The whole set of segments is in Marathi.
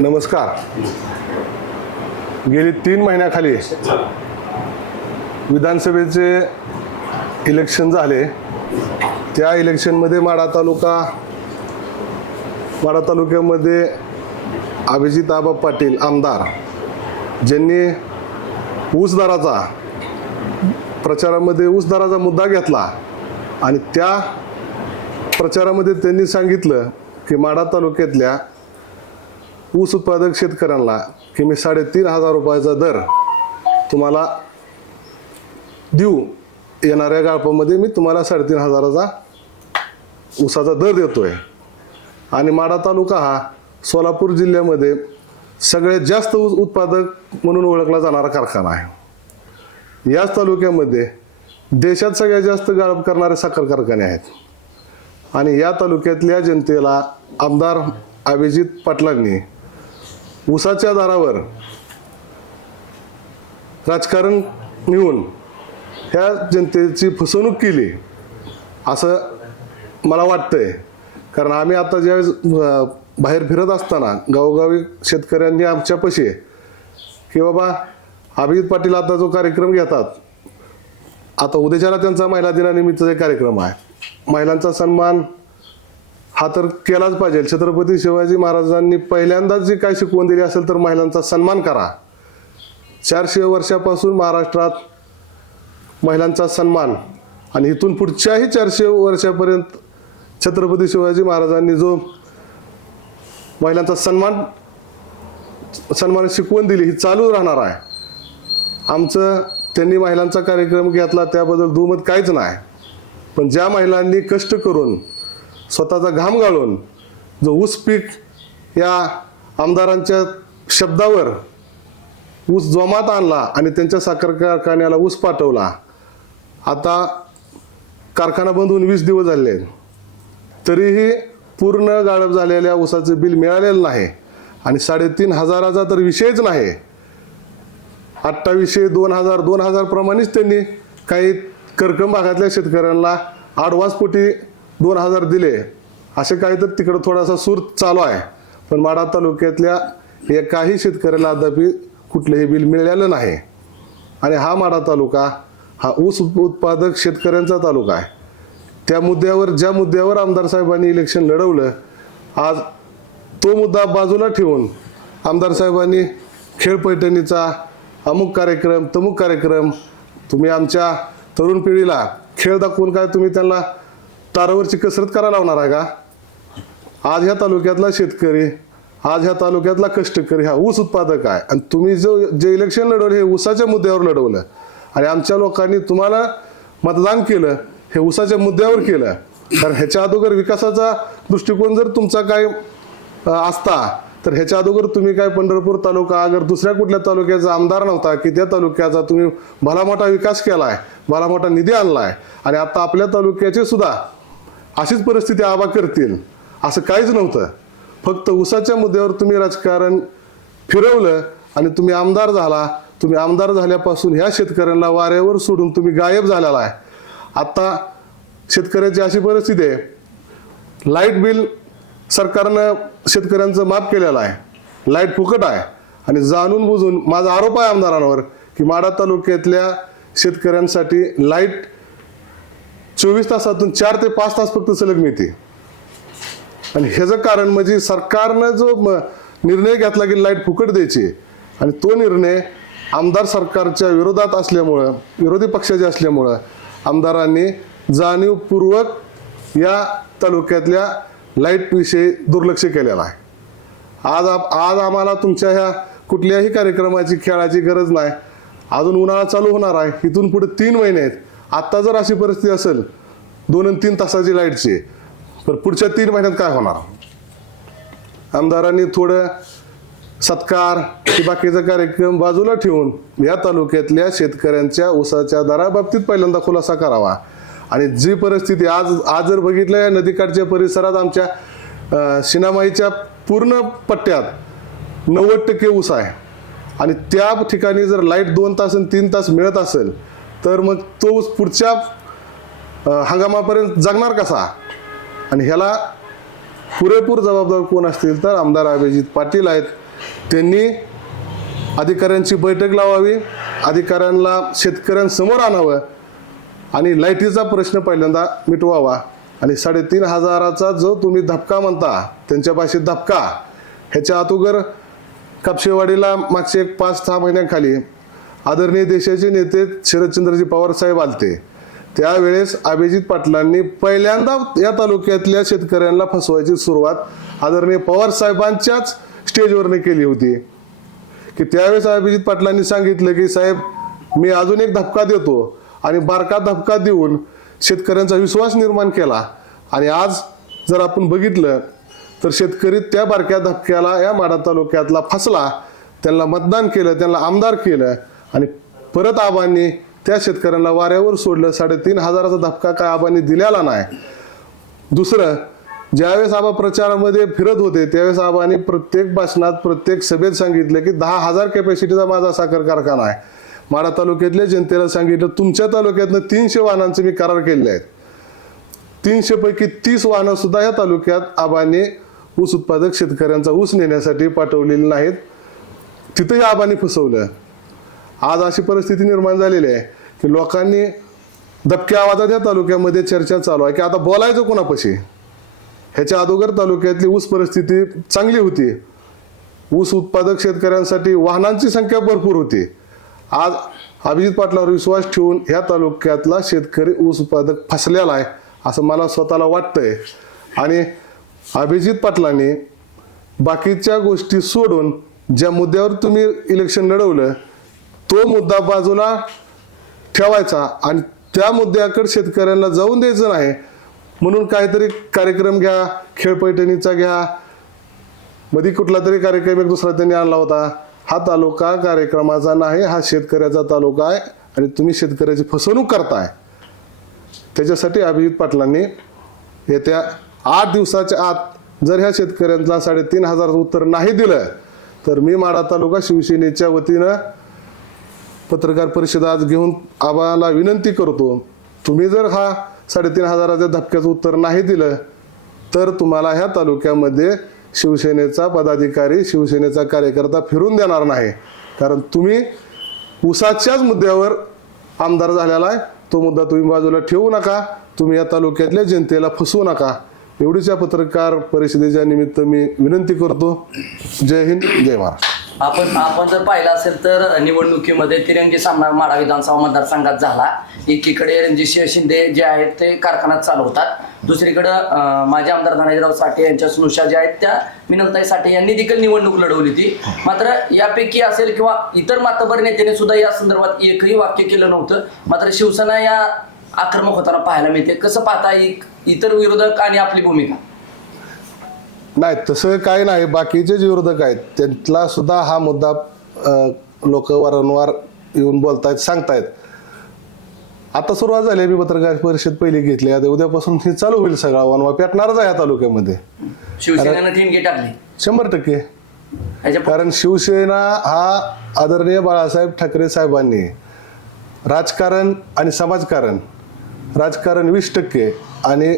नमस्कार गेली तीन महिन्याखाली विधानसभेचे इलेक्शन झाले त्या इलेक्शनमध्ये माडा तालुका माडा तालुक्यामध्ये अभिजित आबा पाटील आमदार ज्यांनी ऊस दाराचा प्रचारामध्ये दराचा मुद्दा घेतला आणि त्या प्रचारामध्ये त्यांनी सांगितलं की माडा तालुक्यातल्या ऊस उत्पादक शेतकऱ्यांना की मी साडेतीन हजार रुपयाचा दर तुम्हाला देऊ येणाऱ्या गाळपामध्ये मी तुम्हाला साडेतीन हजाराचा ऊसाचा दर देतोय आणि माडा तालुका हा सोलापूर जिल्ह्यामध्ये सगळ्यात जास्त ऊस उत्पादक म्हणून ओळखला जाणारा कारखाना आहे याच तालुक्यामध्ये देशात सगळ्यात जास्त गाळप करणारे साखर कारखाने आहेत आणि या तालुक्यातल्या जनतेला आमदार अभिजित पाटलांनी उसाच्या दारावर राजकारण नेऊन ह्या जनतेची फसवणूक केली असं मला वाटतंय कारण आम्ही आता ज्यावेळेस बाहेर फिरत असताना गावोगावी शेतकऱ्यांनी आमच्या पशी की बाबा अभिजित पाटील आता जो कार्यक्रम घेतात आता उद्याच्याला त्यांचा महिला दिनानिमित्त कार्यक्रम आहे महिलांचा सन्मान हा तर केलाच पाहिजे छत्रपती शिवाजी महाराजांनी पहिल्यांदाच जी काय शिकवून दिली असेल तर महिलांचा सन्मान करा चारशे वर्षापासून महाराष्ट्रात महिलांचा सन्मान आणि इथून पुढच्याही चारशे वर्षापर्यंत छत्रपती शिवाजी महाराजांनी जो महिलांचा सन्मान सन्मान शिकवण दिली ही चालू राहणार आहे आमचं त्यांनी महिलांचा कार्यक्रम घेतला त्याबद्दल दुमत काहीच नाही पण ज्या महिलांनी कष्ट करून स्वतःचा घाम गाळून जो ऊस पीक या आमदारांच्या शब्दावर ऊस जोमात आणला आणि त्यांच्या साखर कारखान्याला ऊस पाठवला आता कारखाना बंद होऊन वीस दिवस झाले तरीही पूर्ण गाळप झालेल्या ऊसाचं बिल मिळालेलं नाही आणि साडेतीन हजाराचा तर विषयच नाही अठ्ठावीसशे दोन हजार दोन हजारप्रमाणेच प्रमाणेच त्यांनी काही करकम भागातल्या शेतकऱ्यांना आडवासपोटी दोन हजार दिले असे काही तर तिकडं थोडासा सूर चालू आहे पण माडा तालुक्यातल्या एकाही शेतकऱ्याला अद्याप कुठलंही बिल मिळालेलं नाही आणि हा माडा तालुका हा ऊस उत्पादक शेतकऱ्यांचा तालुका आहे त्या मुद्द्यावर ज्या मुद्द्यावर आमदार साहेबांनी इलेक्शन लढवलं आज तो मुद्दा बाजूला ठेवून आमदार साहेबांनी पैठणीचा अमुक कार्यक्रम तमुक कार्यक्रम तुम्ही आमच्या तरुण पिढीला खेळ दाखवून काय तुम्ही त्यांना तारावरची कसरत करा लावणार आहे का आज ह्या तालुक्यातला शेतकरी आज ह्या तालुक्यातला कष्टकरी हा ऊस उत्पादक आहे आणि तुम्ही जो जे इलेक्शन लढवलं हे ऊसाच्या मुद्द्यावर लढवलं आणि आमच्या लोकांनी तुम्हाला मतदान केलं हे ऊसाच्या मुद्द्यावर केलं कारण ह्याच्या अगोदर विकासाचा दृष्टिकोन जर तुमचा काय असता तर ह्याच्या अगोदर तुम्ही काय पंढरपूर तालुका अगर दुसऱ्या कुठल्या तालुक्याचा आमदार नव्हता की त्या तालुक्याचा तुम्ही भला मोठा विकास केला आहे भला मोठा निधी आणला आहे आणि आता आपल्या तालुक्याचे सुद्धा अशीच परिस्थिती आबा करतील असं काहीच नव्हतं फक्त उसाच्या मुद्द्यावर तुम्ही राजकारण फिरवलं आणि तुम्ही आमदार झाला तुम्ही आमदार झाल्यापासून ह्या शेतकऱ्यांना वाऱ्यावर सोडून तुम्ही गायब झालेला आहे आता शेतकऱ्याची अशी परिस्थिती आहे लाईट बिल सरकारनं शेतकऱ्यांचं माफ केलेलं आहे लाईट फुकट आहे आणि जाणून बुजून माझा आरोप आहे आमदारांवर की माडा तालुक्यातल्या शेतकऱ्यांसाठी लाईट चोवीस तासातून चार ते पाच तास फक्त सलग मिळते आणि ह्याचं कारण म्हणजे सरकारनं जो निर्णय घेतला की लाईट फुकट द्यायची आणि तो निर्णय आमदार सरकारच्या विरोधात असल्यामुळं विरोधी पक्षाचे असल्यामुळं आमदारांनी जाणीवपूर्वक या तालुक्यातल्या लाईटविषयी दुर्लक्ष केलेला आहे आज आप आज आम्हाला तुमच्या ह्या कुठल्याही कार्यक्रमाची खेळाची गरज नाही अजून उन्हाळा चालू होणार आहे इथून पुढे तीन महिने आहेत आत्ता जर अशी परिस्थिती असेल दोन आणि तीन तासाची लाईटची तर पुढच्या तीन महिन्यात काय होणार आमदारांनी थोडं सत्कार की बाकीचा कार्यक्रम बाजूला ठेवून या तालुक्यातल्या शेतकऱ्यांच्या ऊसाच्या दराबाबतीत पहिल्यांदा खुलासा करावा आणि जी परिस्थिती आज आज जर बघितलं या नदीकाठच्या परिसरात आमच्या सिनामाईच्या पूर्ण पट्ट्यात नव्वद टक्के ऊस आहे आणि त्या ठिकाणी जर लाईट दोन तास आणि तीन तास मिळत असेल तर मग तो पुढच्या हंगामापर्यंत जगणार कसा आणि ह्याला पुरेपूर जबाबदार कोण असतील तर आमदार अभिजित पाटील आहेत त्यांनी अधिकाऱ्यांची बैठक लावावी अधिकाऱ्यांना शेतकऱ्यांसमोर आणावं आणि लाईटीचा प्रश्न पहिल्यांदा मिटवावा आणि साडेतीन हजाराचा जो तुम्ही धपका म्हणता त्यांच्या भाषेत धपका ह्याच्या अतोगर कापशेवाडीला मागचे एक पाच सहा महिन्यांखाली आदरणीय देशाचे नेते शरदचंद्रजी पवार साहेब आलते त्यावेळेस अभिजित पाटलांनी पहिल्यांदा या तालुक्यातल्या शेतकऱ्यांना फसवायची सुरुवात आदरणीय पवार साहेबांच्याच स्टेजवरने केली होती की त्यावेळेस अभिजित पाटलांनी सांगितलं की साहेब मी अजून एक धपका देतो आणि बारका धपका देऊन शेतकऱ्यांचा विश्वास निर्माण केला आणि आज जर आपण बघितलं तर शेतकरी त्या बारक्या धक्क्याला या माडा तालुक्यातला फसला त्यांना मतदान केलं त्यांना आमदार केलं आणि परत आबांनी त्या शेतकऱ्यांना वाऱ्यावर सोडलं साडेतीन हजाराचा धक्का काय आबांनी दिलेला नाही दुसरं ज्यावेळेस आबा प्रचारामध्ये फिरत होते त्यावेळेस आबांनी प्रत्येक भाषणात प्रत्येक सभेत सांगितलं की दहा हजार कॅपॅसिटीचा माझा साखर कारखाना आहे माडा तालुक्यातल्या जनतेला सांगितलं तुमच्या तालुक्यातनं तीनशे वाहनांचे मी करार केले आहेत तीनशे पैकी तीस वाहनं सुद्धा या तालुक्यात आबाने ऊस उत्पादक शेतकऱ्यांचा ऊस नेण्यासाठी पाठवलेली नाहीत तिथंही आबांनी फसवलं आज अशी परिस्थिती निर्माण झालेली आहे की लोकांनी दबक्या आवाजात या तालुक्यामध्ये चर्चा चालू आहे की आता बोलायचं कोणापाशी ह्याच्या अगोदर तालुक्यातली ऊस परिस्थिती चांगली होती ऊस उत्पादक शेतकऱ्यांसाठी वाहनांची संख्या भरपूर होती आज अभिजित पाटलावर विश्वास ठेवून ह्या तालुक्यातला शेतकरी ऊस उत्पादक फसलेला आहे असं मला स्वतःला वाटतंय आणि अभिजित पाटलांनी बाकीच्या गोष्टी सोडून ज्या मुद्द्यावर तुम्ही इलेक्शन लढवलं तो मुद्दा बाजूला ठेवायचा आणि त्या मुद्द्याकडे शेतकऱ्यांना जाऊन द्यायचं नाही म्हणून काहीतरी कार्यक्रम घ्या पैठणीचा घ्या मधी कुठला तरी कार्यक्रम एक दुसरा त्यांनी आणला होता हा तालुका कार्यक्रमाचा नाही हा शेतकऱ्याचा तालुका आहे आणि तुम्ही शेतकऱ्याची फसवणूक करताय त्याच्यासाठी अभिजित पाटलांनी येत्या आठ दिवसाच्या आत जर ह्या शेतकऱ्यांना साडेतीन हजार उत्तर नाही दिलं तर मी माडा तालुका शिवसेनेच्या वतीनं पत्रकार परिषद आज घेऊन आम्हाला विनंती करतो तुम्ही जर हा साडेतीन हजाराच्या धक्क्याचं उत्तर नाही दिलं तर तुम्हाला ह्या तालुक्यामध्ये शिवसेनेचा पदाधिकारी शिवसेनेचा कार्यकर्ता फिरून देणार नाही कारण तुम्ही उसाच्याच मुद्द्यावर आमदार झालेला आहे तो मुद्दा तुम्ही बाजूला ठेवू नका तुम्ही या तालुक्यातल्या जनतेला फसवू नका एवढीच या पत्रकार परिषदेच्या निमित्त मी विनंती करतो जय हिंद जय महाराष्ट्र आपण आपण जर पाहिलं असेल तर निवडणुकीमध्ये तिरंगी सामना माडा विधानसभा मतदारसंघात झाला एकीकडे रणजित शिंदे जे आहेत ते कारखान्यात चालवतात दुसरीकडं माझे आमदार धनाजीराव साठे यांच्या सुनुषा ज्या आहेत त्या मिनलताई साठे यांनी देखील निवडणूक लढवली होती मात्र यापैकी असेल किंवा इतर मातबर नेत्याने सुद्धा या संदर्भात एकही वाक्य केलं नव्हतं मात्र शिवसेना या आक्रमक होताना पाहायला मिळते कसं पाहता इतर विरोधक आणि आपली भूमिका नाही तसं काय नाही बाकीचे जे विरोधक आहेत त्यांना सुद्धा हा मुद्दा लोक वारंवार येऊन बोलतायत सांगतायत आता सुरुवात झाली मी पत्रकार परिषद पहिली घेतली आता उद्यापासून हे चालू होईल सगळा वनवा पेटणारच आहे तालुक्यामध्ये शंभर टक्के कारण शिवसेना हा आदरणीय बाळासाहेब ठाकरे साहेबांनी राजकारण आणि समाजकारण राजकारण वीस टक्के आणि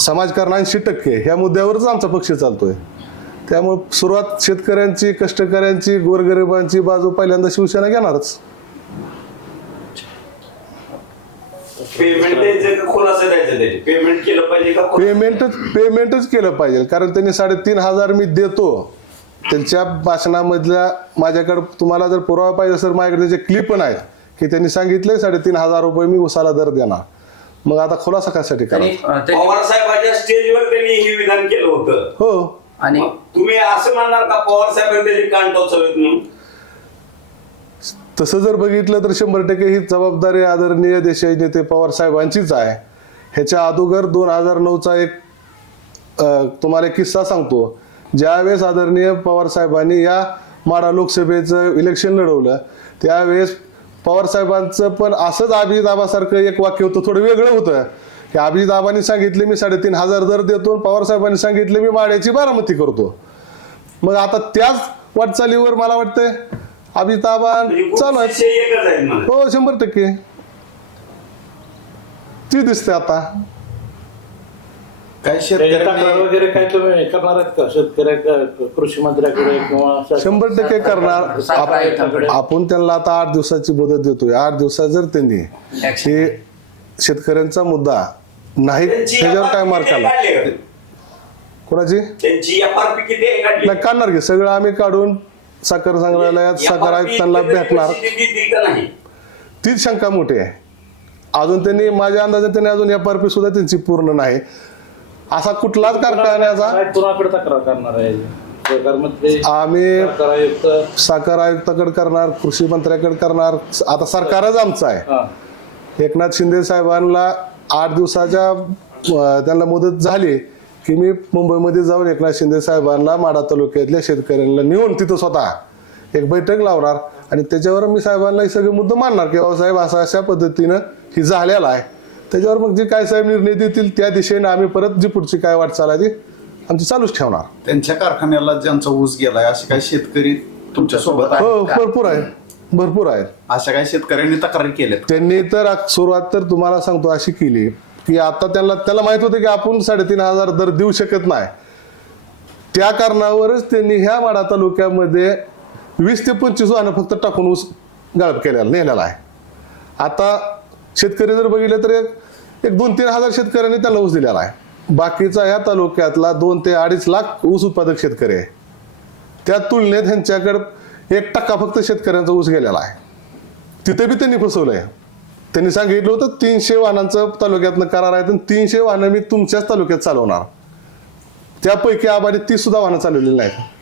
समाजकारण टक्के ह्या मुद्द्यावरच आमचा पक्ष चालतोय त्यामुळे सुरुवात शेतकऱ्यांची कष्टकऱ्यांची गोरगरिबांची बाजू पहिल्यांदा शिवसेना घेणारच पेमेंट पेमेंटच केलं पाहिजे कारण त्यांनी साडेतीन हजार मी देतो त्यांच्या भाषणामधल्या माझ्याकडे तुम्हाला जर पुरावा पाहिजे सर माझ्याकडे त्याचे क्लिप पण आहेत की त्यांनी सांगितले साडेतीन हजार रुपये मी उसाला दर देणार मग आता खुलासा कशासाठी करा पवार साहेबांच्या स्टेजवर त्यांनी हे विधान केलं होतं हो आणि तुम्ही असं म्हणणार का पवार साहेबांनी कान तसं जर बघितलं तर शंभर टक्के ही जबाबदारी आदरणीय देशाई नेते पवार साहेबांचीच आहे ह्याच्या अगोदर दोन हजार नऊचा एक तुम्हाला एक किस्सा सांगतो ज्यावेळेस आदरणीय पवार साहेबांनी या माडा लोकसभेचं इलेक्शन लढवलं त्यावेळेस पवार साहेबांचं पण असंच अभिजित एक वाक्य होतं थोडं वेगळं होतं की अभिजित आबांनी सांगितले मी साडेतीन हजार दर देतो पवार साहेबांनी सांगितले मी वाड्याची बारामती करतो मग आता त्याच वाटचालीवर मला वाटतंय अभिताबा चालू हो शंभर टक्के ती दिसते आता काय कृषी मंत्र्याकडे शंभर टक्के करणार आपण त्यांना आता आठ दिवसाची मुदत देतोय आठ दिवसात जर त्यांनी हे शेतकऱ्यांचा मुद्दा नाही त्याच्यावर काय मार्क आला कोणाची नाही काढणार की सगळं आम्ही काढून साखर संग्रहालयात साखर आयुक्तांना भेटणार तीच शंका मोठी आहे अजून त्यांनी माझ्या अंदाजात त्यांनी अजून एफ आर पी सुद्धा त्यांची पूर्ण नाही असा कुठलाच कारखान्याचा तक्रार करणार आहे आम्ही साखर आयुक्ताकडे करणार कृषी मंत्र्याकडे करणार आता सरकारच आमचं आहे एकनाथ शिंदे साहेबांना आठ दिवसाच्या त्यांना मुदत झाली की मी मुंबईमध्ये जाऊन एकनाथ शिंदे साहेबांना माडा तालुक्यातल्या शेतकऱ्यांना नेऊन तिथं स्वतः एक बैठक लावणार आणि त्याच्यावर मी साहेबांना सगळे मुद्दे मांडणार की साहेब असा अशा पद्धतीनं ही झालेला आहे त्याच्यावर मग जे काय साहेब निर्णय देतील त्या दिशेने आम्ही परत जी पुढची काय वाटचाल आहे ती आमची चालूच ठेवणार त्यांच्या कारखान्याला ज्यांचा ऊस गेलाय असे काही शेतकरी तुमच्या सोबत हो भरपूर आहे भरपूर आहेत अशा काही शेतकऱ्यांनी तक्रार केल्या त्यांनी तर सुरुवात तर तुम्हाला सांगतो अशी केली की आता त्यांना त्याला माहित होतं की आपण साडेतीन हजार दर देऊ शकत नाही त्या कारणावरच त्यांनी ह्या माडा तालुक्यामध्ये वीस ते पंचवीस वाहनं फक्त टाकून ऊस गाळप केलेला नेलेला आहे आता शेतकरी जर बघितलं तर एक एक दोन तीन हजार शेतकऱ्यांनी त्याला ऊस दिलेला आहे बाकीचा या तालुक्यातला दोन ते अडीच लाख ऊस उत्पादक शेतकरी आहे त्या तुलनेत त्यांच्याकडे एक टक्का फक्त शेतकऱ्यांचा ऊस गेलेला आहे तिथे बी त्यांनी फसवलंय त्यांनी सांगितलं होतं तीनशे वाहनांचं तालुक्यातनं करार आहे तर तीनशे वाहनं मी तुमच्याच तालुक्यात चालवणार त्यापैकी आबाडी तीस सुद्धा वाहनं चालवलेली नाहीत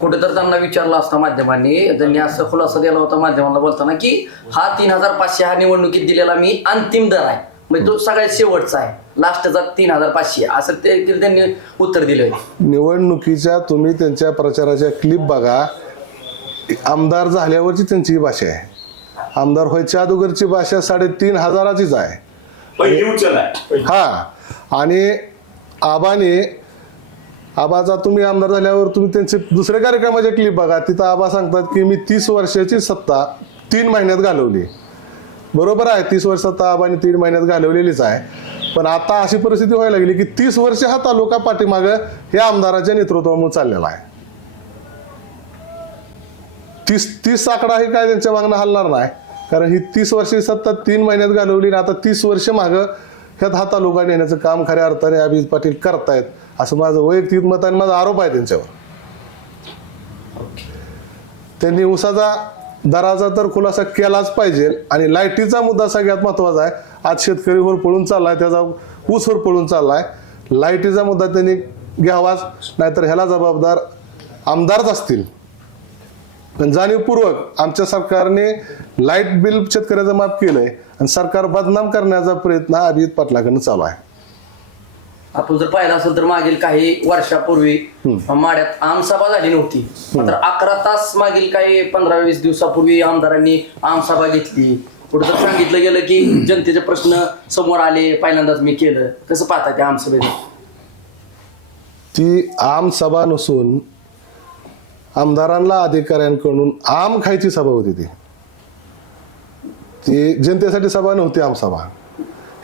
कुठे तर त्यांना विचारलं असता माध्यमांनी त्यांनी असं खुलासा दिला होता माध्यमांना बोलताना की हा तीन हजार पाचशे हा निवडणुकीत दिलेला मी अंतिम दर आहे म्हणजे तो सगळ्यात शेवटचा आहे लास्टचा तीन हजार पाचशे असं ते त्यांनी उत्तर दिले निवडणुकीच्या तुम्ही त्यांच्या प्रचाराच्या क्लिप बघा आमदार झाल्यावरची त्यांची भाषा आहे आमदार व्हायच्या अगोदरची भाषा साडेतीन हजाराचीच आहे हा आणि आबाने आबाचा तुम्ही आमदार झाल्यावर तुम्ही त्यांचे दुसऱ्या कार्यक्रमाचे क्लिप बघा तिथं आबा सांगतात की मी तीस वर्षाची सत्ता तीन महिन्यात घालवली बरोबर आहे तीस वर्ष सत्ता आबाने तीन महिन्यात घालवलेलीच आहे पण आता अशी परिस्थिती व्हायला लागली की तीस वर्ष हा तालुका पाठीमाग हे आमदाराच्या नेतृत्वामुळे चाललेला आहे तीस तीस आकडा हे काय त्यांच्या मागणं हलणार नाही कारण ही तीस वर्षाची सत्ता तीन महिन्यात घालवली आणि आता तीस वर्ष मागं ह्या धाता लोकांनी येण्याचं काम खऱ्या अर्थाने अभिजित पाटील करतायत असं माझं वैयक्तिक मत आणि माझा आरोप आहे त्यांच्यावर त्यांनी उसाचा दराचा तर खुलासा केलाच पाहिजे आणि लाईटीचा मुद्दा सगळ्यात महत्वाचा आहे आज शेतकरी वर पळून चाललाय त्याचा वर पळून चाललाय लाईटीचा मुद्दा त्यांनी घ्यावाच नाहीतर ह्याला जबाबदार आमदारच असतील पण जाणीवपूर्वक आमच्या सरकारने लाईट बिल शेतकऱ्याचं माफ केलंय आणि सरकार बदनाम करण्याचा प्रयत्न अभिजित पाटलाकडनं चालू आहे आपण जर पाहिलं असेल तर मागील काही वर्षापूर्वी माड्यात आमसभा झाली नव्हती मात्र अकरा तास मागील काही पंधरा वीस दिवसापूर्वी आमदारांनी आमसभा घेतली पुढे तर सांगितलं गेलं की जनतेचे प्रश्न समोर आले पहिल्यांदाच मी केलं कसं पाहता ते आमसभेने ती आमसभा नसून आमदारांना अधिकाऱ्यांकडून आम खायची सभा होती ती ती जनतेसाठी सभा नव्हती आमसभा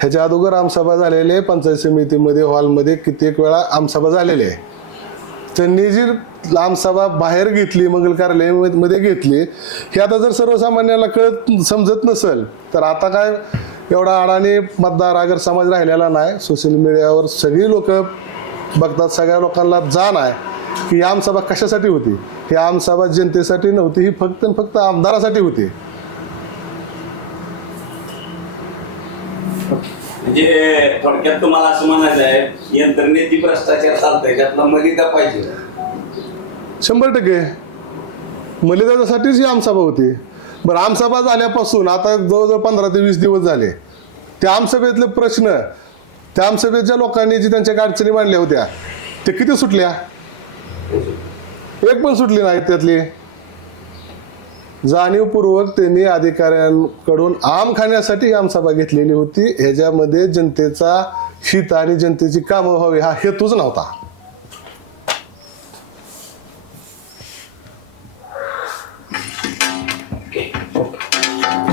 ह्याच्या अगोदर आमसभा झालेली आहे पंचायत समितीमध्ये हॉलमध्ये कित्येक वेळा आमसभा झालेली आहे त्यांनी जी आमसभा बाहेर घेतली मंगल मध्ये घेतली हे आता जर सर्वसामान्याला कळत समजत नसेल तर आता काय एवढा अडाणी मतदार आगर समाज राहिलेला नाही सोशल मीडियावर सगळी लोक बघतात सगळ्या लोकांना जाण आहे की आमसभा कशासाठी होती ही आमसभा जनतेसाठी नव्हती ही फक्त फक्त आमदारासाठी होती म्हणजे थोडक्यात तुम्हाला भ्रष्टाचार पाहिजे शंभर टक्के मलिदासाठीच ही आमसभा होती बरं आमसभा झाल्यापासून आता जवळजवळ पंधरा ते वीस दिवस झाले त्या आमसभेतले प्रश्न त्या आमसभेच्या लोकांनी जी त्यांच्या अडचणी मांडल्या होत्या ते किती सुटल्या एक पण सुटली नाही त्यातली जाणीवपूर्वक त्यांनी अधिकाऱ्यांकडून आम खाण्यासाठी आमसभा घेतलेली होती ह्याच्यामध्ये जनतेचा हित आणि जनतेची कामं व्हावी हा हेतूच नव्हता